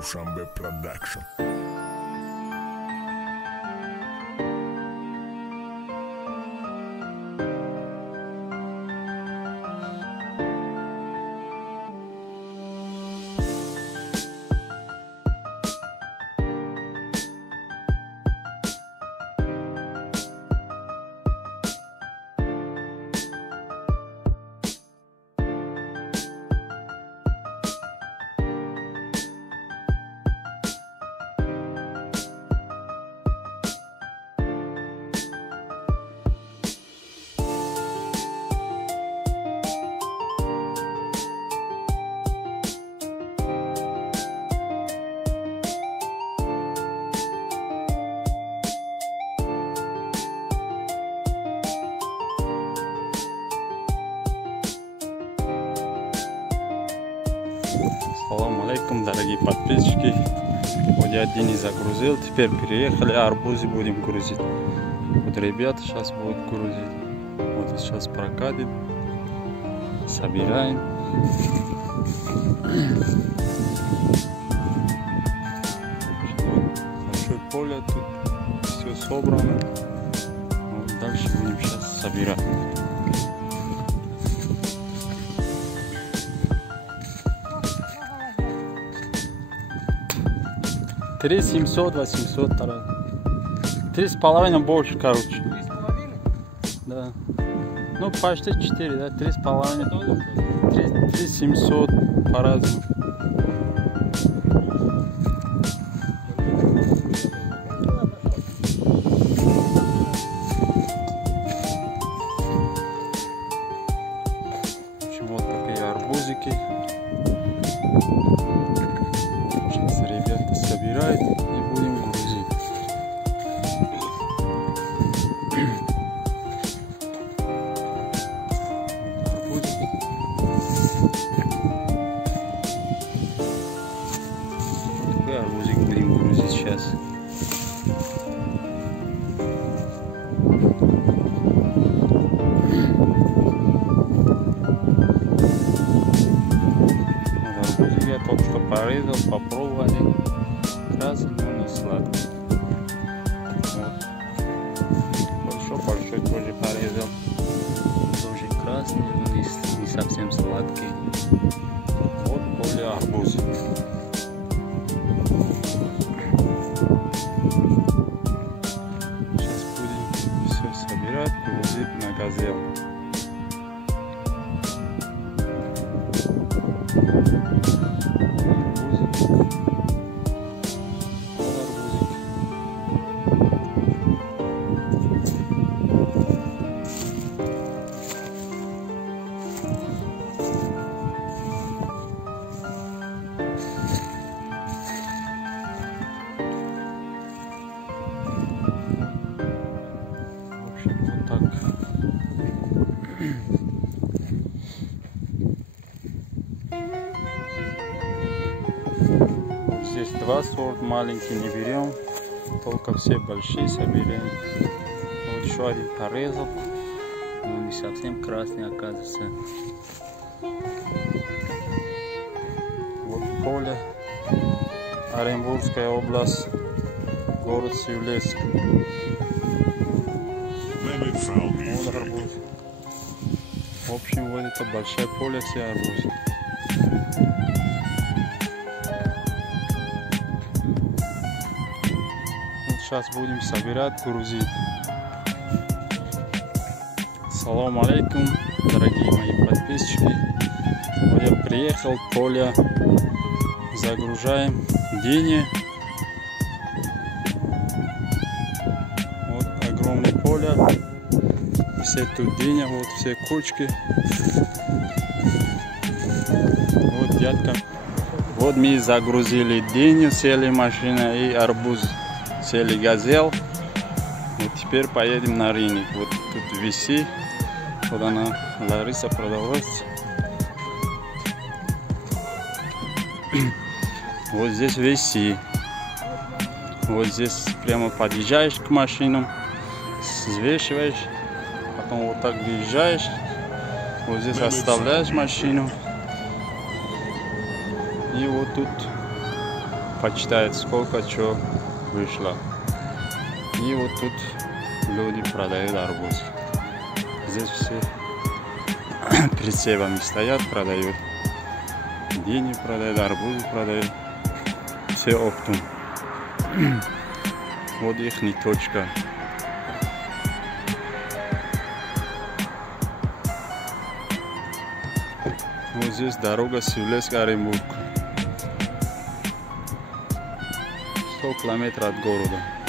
Душанбе продакшн. Салам алейкум, дорогие подписчики. Вот я один загрузил, теперь переехали, арбузы будем грузить. Вот ребята сейчас будут грузить. Вот сейчас прокатит, собираем. Большое поле, тут все собрано. Вот дальше будем сейчас собирать. 3700, 800 тараз. 3,5 больше, короче. 3,5? Да. Ну почти 4, да, 3,5. 3700 по-разному. В общем, вот такие арбузики. Сейчас ребята собирают и будем грузить. Такой арбузик будем грузить сейчас. Арбузик я только что порезал, попробовали. Красный, но не сладкий. Вот. Большой тоже порезал. Тоже красный, но не совсем сладкий. Вот поле арбуз. Сейчас будем все собирать, грузить на газел. Вот так. Вот здесь два сорта, маленькие не берем, только все большие собираем. Вот еще один порезал, но не совсем красный, оказывается. Вот поле, Оренбургская область, город Севлевск. Вот арбуз. В общем, вот это большое поле, все арбузы. Вот сейчас будем собирать, грузить. Салам алейкум, дорогие мои подписчики. Вот я приехал, поле загружаем, дине. Вот огромное поле. Все тут диня, вот все кучки. Вот дядка. Вот мы загрузили диню, сели машина и арбуз, сели газел. Вот теперь поедем на рынок. Вот тут виси, вот она, Лариса продавец. Вот здесь виси. Вот здесь прямо подъезжаешь к машинам, взвешиваешь. Потом вот так въезжаешь, вот здесь оставляешь машину, и вот тут почитает, сколько что вышло. И вот тут люди продают арбуз. Здесь все прицепами стоят, продают. Дыни продают, арбузы продают. Все оптом. Вот их точка. Вот здесь дорога Севлеск-Оренбург. 100 километров от города.